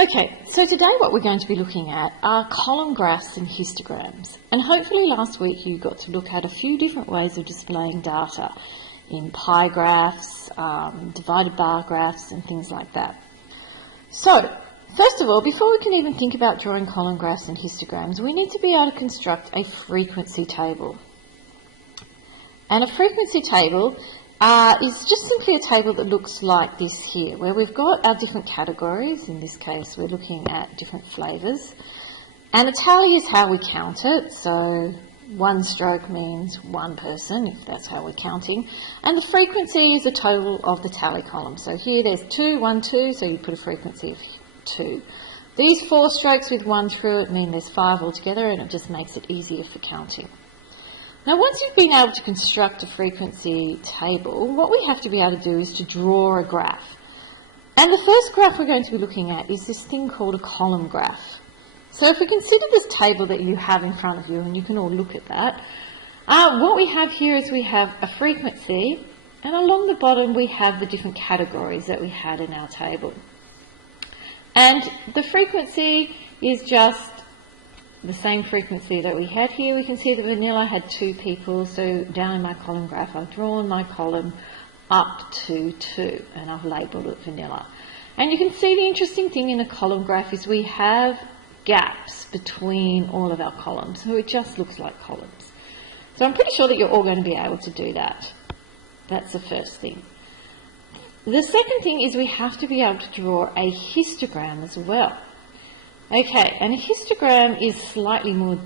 Okay, so today what we're going to be looking at are column graphs and histograms. And hopefully last week you got to look at a few different ways of displaying data in pie graphs, divided bar graphs and things like that. So, first of all, before we can even think about drawing column graphs and histograms, we need to be able to construct a frequency table. And a frequency table is just simply a table that looks like this here, where we've got our different categories. In this case, we're looking at different flavours. And a tally is how we count it. So one stroke means one person, if that's how we're counting. And the frequency is the total of the tally column. So here there's 2, 1, 2, so you put a frequency of 2. These 4 strokes with 1 through it mean there's 5 altogether, and it just makes it easier for counting. Now, once you've been able to construct a frequency table, what we have to be able to do is to draw a graph. And the first graph we're going to be looking at is this thing called a column graph. So if we consider this table that you have in front of you, and you can all look at that, what we have here is we have a frequency, and along the bottom we have the different categories that we had in our table. And the frequency is just the same frequency that we had here. We can see that vanilla had 2 people, so down in my column graph I've drawn my column up to 2 and I've labelled it vanilla. And you can see the interesting thing in a column graph is we have gaps between all of our columns, so it just looks like columns. So I'm pretty sure that you're all going to be able to do that. That's the first thing. The second thing is we have to be able to draw a histogram as well. Okay, and a histogram is slightly more,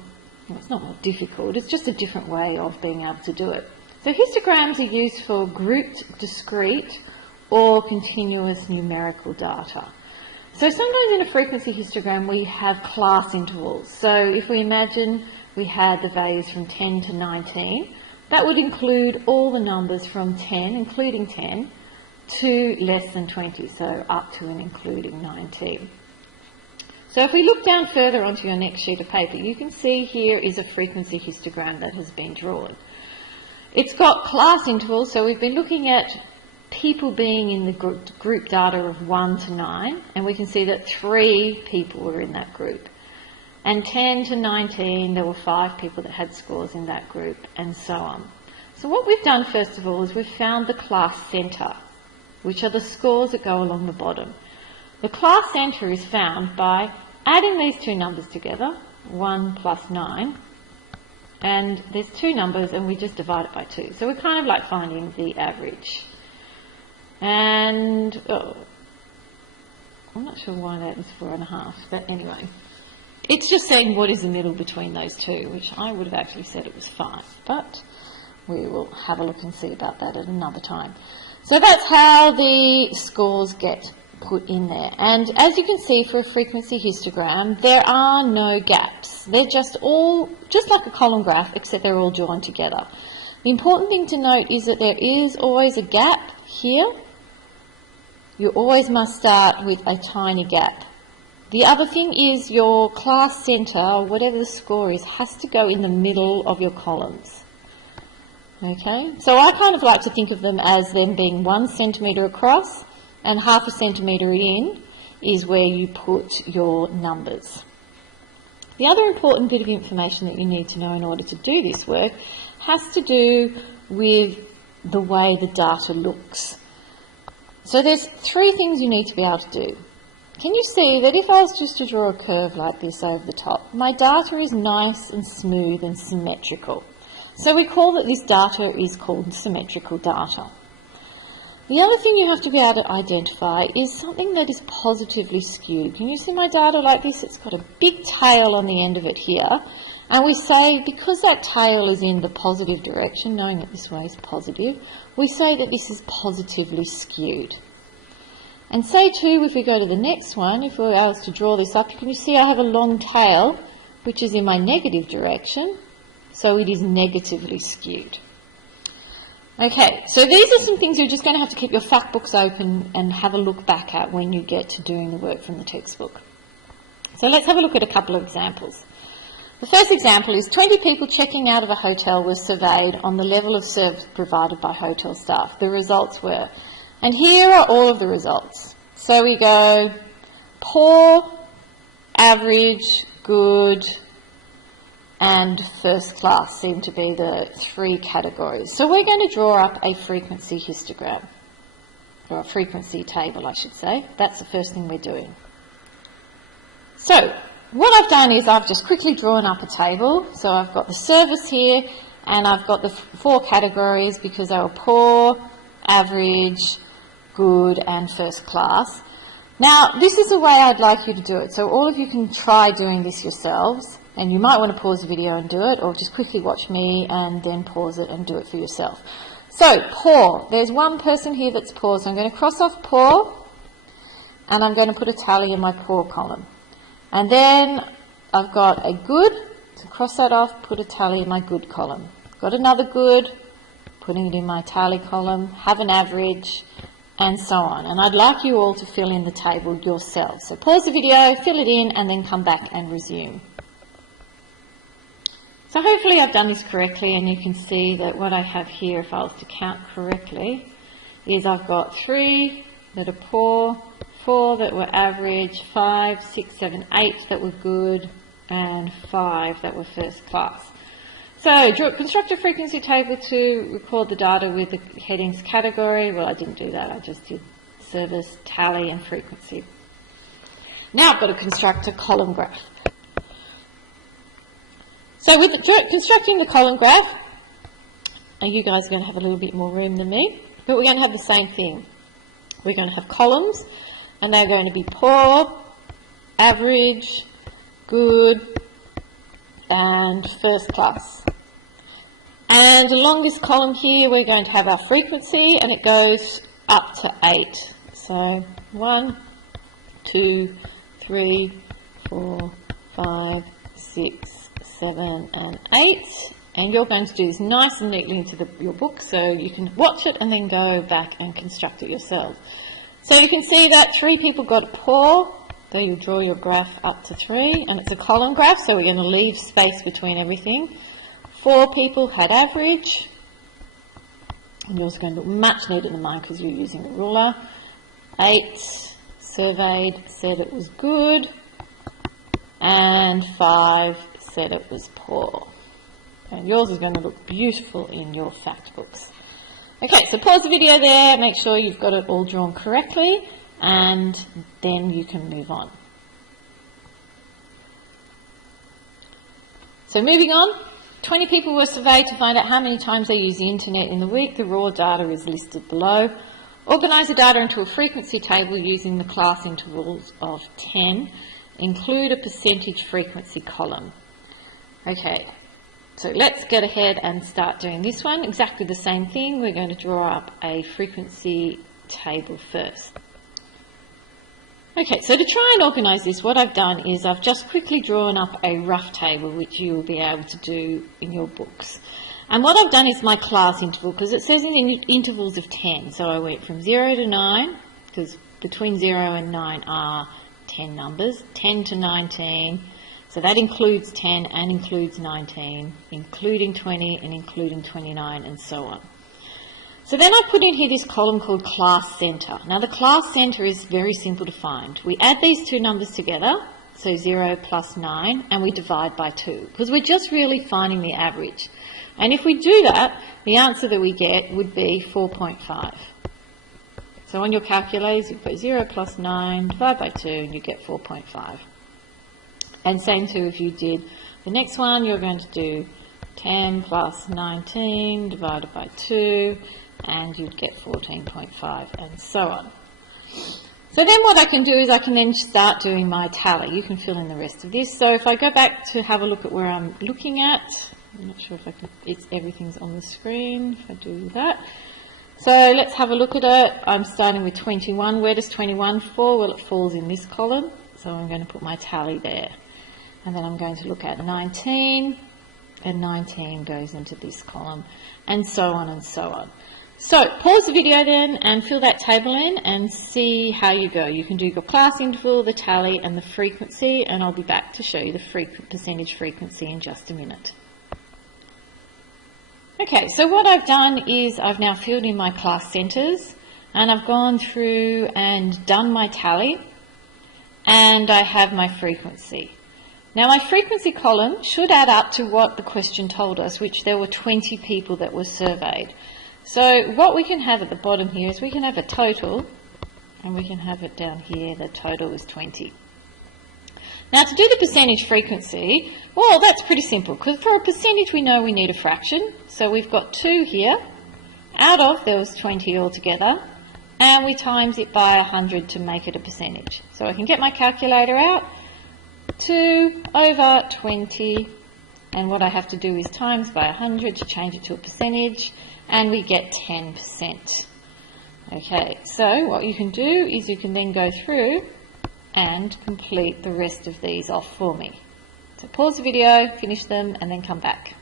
well, it's not more difficult, it's just a different way of being able to do it. So histograms are used for grouped, discrete, or continuous numerical data. So sometimes in a frequency histogram we have class intervals. So if we imagine we had the values from 10 to 19, that would include all the numbers from 10, including 10, to less than 20, so up to and including 19. So if we look down further onto your next sheet of paper, you can see here is a frequency histogram that has been drawn. It's got class intervals, so we've been looking at people being in the group data of 1 to 9, and we can see that 3 people were in that group. And 10 to 19, there were 5 people that had scores in that group, and so on. So what we've done first of all is we've found the class centre, which are the scores that go along the bottom. The class centre is found by adding these 2 numbers together, 1 plus 9, and there's 2 numbers and we just divide it by 2. So we're kind of like finding the average. And, I'm not sure why that is 4.5, but anyway. It's just saying what is the middle between those 2, which I would have actually said it was 5, but we will have a look and see about that at another time. So that's how the scores get put in there. And as you can see for a frequency histogram, there are no gaps. They're just all, just like a column graph, except they're all joined together. The important thing to note is that there is always a gap here. You always must start with a tiny gap. The other thing is your class centre, or whatever the score is, has to go in the middle of your columns. Okay, so I kind of like to think of them as them being 1 centimetre across, and 0.5 centimetre in is where you put your numbers. The other important bit of information that you need to know in order to do this work has to do with the way the data looks. So there's 3 things you need to be able to do. Can you see that if I was just to draw a curve like this over the top, my data is nice and smooth and symmetrical. So we call that this data is called symmetrical data. The other thing you have to be able to identify is something that is positively skewed. Can you see my data like this? It's got a big tail on the end of it here. And we say, because that tail is in the positive direction, knowing that this way is positive, we say that this is positively skewed. And say too, if we go to the next one, if I was to draw this up, can you see I have a long tail, which is in my negative direction, so it is negatively skewed. Okay, so these are some things you're just going to have to keep your fact books open and have a look back at when you get to doing the work from the textbook. So let's have a look at a couple of examples. The first example is 20 people checking out of a hotel were surveyed on the level of service provided by hotel staff. The results were, and here are all of the results. So we go poor, average, good, and first class seem to be the three categories. So we're going to draw up a frequency histogram, or a frequency table, I should say. That's the first thing we're doing. So what I've done is I've just quickly drawn up a table. So I've got the service here, and I've got the four categories because they were poor, average, good, and first class. Now, this is the way I'd like you to do it. So all of you can try doing this yourselves, and you might want to pause the video and do it, or just quickly watch me and then pause it and do it for yourself. So, poor. There's one person here that's poor, so I'm going to cross off poor, and I'm going to put a tally in my poor column. And then I've got a good, so cross that off, put a tally in my good column. Got another good, putting it in my tally column, have an average, and so on. And I'd like you all to fill in the table yourselves. So pause the video, fill it in, and then come back and resume. So hopefully I've done this correctly, and you can see that what I have here, if I was to count correctly, is I've got 3 that are poor, 4 that were average, 5, 6, 7, 8 that were good, and 5 that were first class. So, construct a frequency table to record the data with the headings category. Well, I didn't do that. I just did service, tally, and frequency. Now I've got to construct a column graph. So with constructing the column graph, and you guys are going to have a little bit more room than me, but we're going to have the same thing. We're going to have columns, and they're going to be poor, average, good, and first class. And along this column here, we're going to have our frequency, and it goes up to 8. So 1, 2, 3, 4, 5, 6, 7, and 8. And you're going to do this nice and neatly into your book, so you can watch it and then go back and construct it yourself. So you can see that 3 people got a poor. So you draw your graph up to 3, and it's a column graph, so we're going to leave space between everything. 4 people had average, and yours are going to look much neater than mine because you're using the ruler. 8 surveyed, said it was good, and 5 said it was poor. And yours is going to look beautiful in your fact books. Okay, so pause the video there, make sure you've got it all drawn correctly, and then you can move on. So moving on, 20 people were surveyed to find out how many times they use the internet in the week. The raw data is listed below. Organise the data into a frequency table using the class intervals of 10. Include a percentage frequency column. Okay, so let's get ahead and start doing this one. Exactly the same thing. We're going to draw up a frequency table first. Okay, so to try and organise this, what I've done is I've just quickly drawn up a rough table which you will be able to do in your books. And what I've done is my class interval, because it says in intervals of 10. So I went from 0 to 9, because between 0 and 9 are 10 numbers, 10 to 19. So that includes 10 and includes 19, including 20 and including 29, and so on. So then I put in here this column called class centre. Now the class centre is very simple to find. We add these two numbers together, so 0 plus 9, and we divide by 2, because we're just really finding the average. And if we do that, the answer that we get would be 4.5. So on your calculators, you put 0 plus 9, divide by 2, and you get 4.5. And same too if you did the next one, you're going to do 10 plus 19 divided by 2, and you'd get 14.5, and so on. So then what I can do is I can then start doing my tally. You can fill in the rest of this. So if I go back to have a look at where I'm looking at, I'm not sure if I can, everything's on the screen if I do that. So let's have a look at it. I'm starting with 21. Where does 21 fall? Well, it falls in this column, so I'm going to put my tally there. And then I'm going to look at 19, and 19 goes into this column, and so on and so on. So pause the video then and fill that table in and see how you go. You can do your class interval, the tally, and the frequency, and I'll be back to show you the percentage frequency in just a minute. Okay, so what I've done is I've now filled in my class centres, and I've gone through and done my tally. And and I have my frequency. Now my frequency column should add up to what the question told us, which there were 20 people that were surveyed. So what we can have at the bottom here is we can have a total, and we can have it down here, the total is 20. Now to do the percentage frequency, well, that's pretty simple, because for a percentage we know we need a fraction. So we've got 2 here, out of there was 20 altogether, and we times it by 100 to make it a percentage. So I can get my calculator out, 2 over 20, and what I have to do is times by 100 to change it to a percentage, and we get 10%. Okay, so what you can do is you can then go through and complete the rest of these off for me. So pause the video, finish them, and then come back.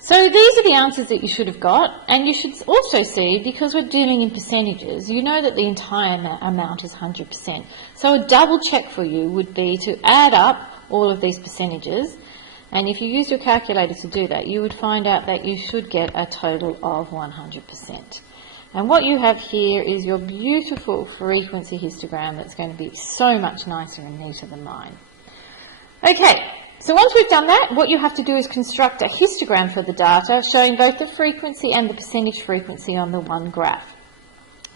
So these are the answers that you should have got, and you should also see, because we're dealing in percentages, you know that the entire amount is 100%. So a double check for you would be to add up all of these percentages, and if you use your calculator to do that, you would find out that you should get a total of 100%. And what you have here is your beautiful frequency histogram that's going to be so much nicer and neater than mine. Okay. So once we've done that, what you have to do is construct a histogram for the data showing both the frequency and the percentage frequency on the one graph.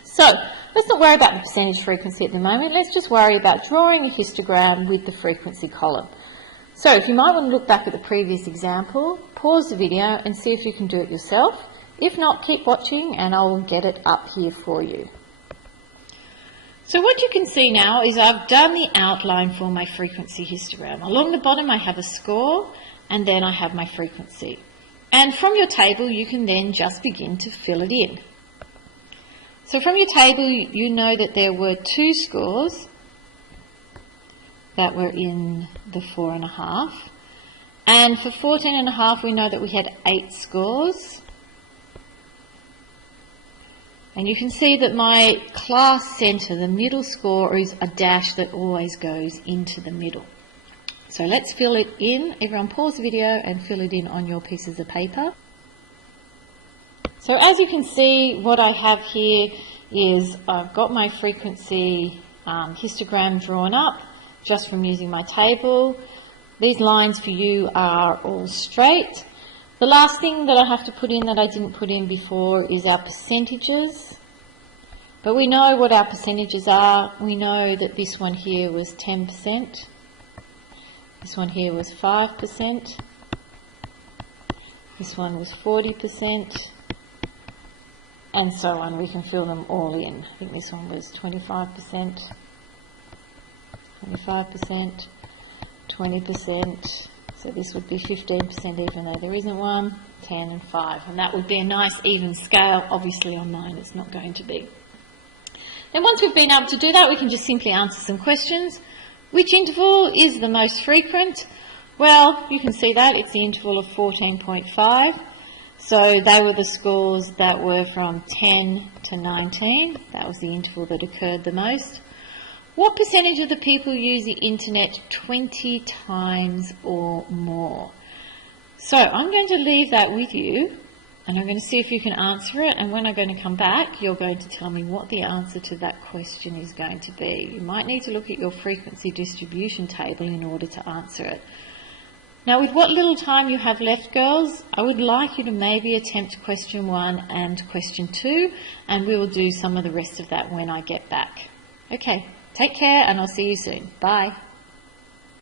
So let's not worry about the percentage frequency at the moment. Let's just worry about drawing a histogram with the frequency column. So if you might want to look back at the previous example, pause the video and see if you can do it yourself. If not, keep watching and I'll get it up here for you. So what you can see now is I've done the outline for my frequency histogram. Along the bottom I have a score, and then I have my frequency. And from your table you can then just begin to fill it in. So from your table you know that there were 2 scores that were in the 4.5. And for 14.5 we know that we had 8 scores. And you can see that my class centre, the middle score, is a dash that always goes into the middle. So let's fill it in. Everyone pause the video and fill it in on your pieces of paper. So as you can see, what I have here is I've got my frequency histogram drawn up just from using my table. These lines for you are all straight. The last thing that I have to put in that I didn't put in before is our percentages. But we know what our percentages are. We know that this one here was 10%. This one here was 5%. This one was 40%. And so on. We can fill them all in. I think this one was 25%, 25%, 20%. So this would be 15% even though there isn't one, 10 and 5. And that would be a nice even scale. Obviously on mine it's not going to be. Then once we've been able to do that, we can just simply answer some questions. Which interval is the most frequent? Well, you can see that. It's the interval of 14.5. So they were the scores that were from 10 to 19. That was the interval that occurred the most. What percentage of the people use the internet 20 times or more? So I'm going to leave that with you, and I'm going to see if you can answer it, and when I'm going to come back, you're going to tell me what the answer to that question is going to be. You might need to look at your frequency distribution table in order to answer it. Now, with what little time you have left, girls, I would like you to maybe attempt question 1 and question 2, and we will do some of the rest of that when I get back. Okay. Take care and I'll see you soon. Bye.